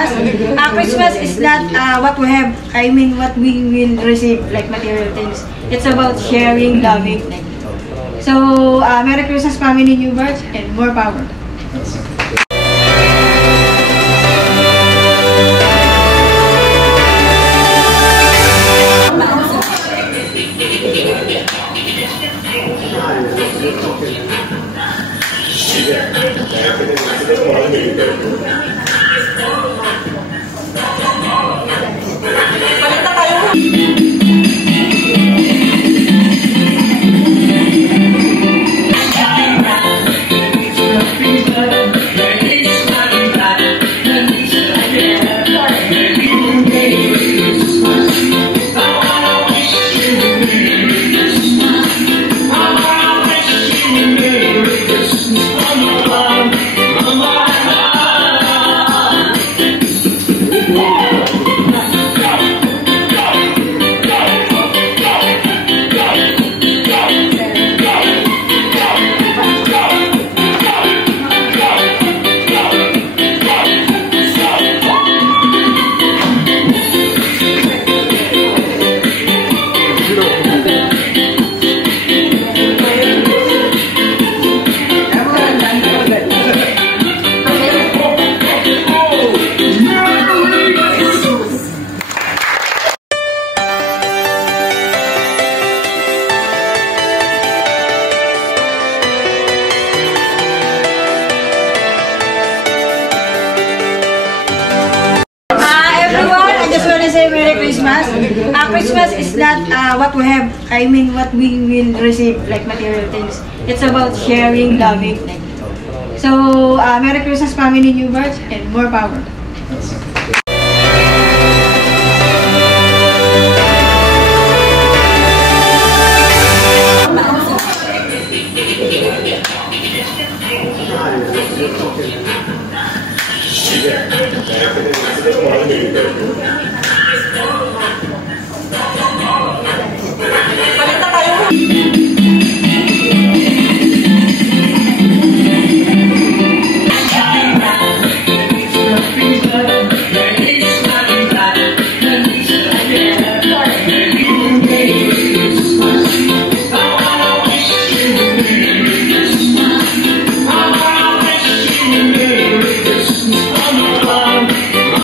Christmas. Christmas is not what we have, I mean what we will receive, like material things. It's about sharing, loving. So, Merry Christmas family, New Birds, and more power. Merry Christmas. Christmas is not what we have, I mean what we will receive, like material things. It's about sharing, loving. So, Merry Christmas family, New Birds, and more power. Palit na tayo.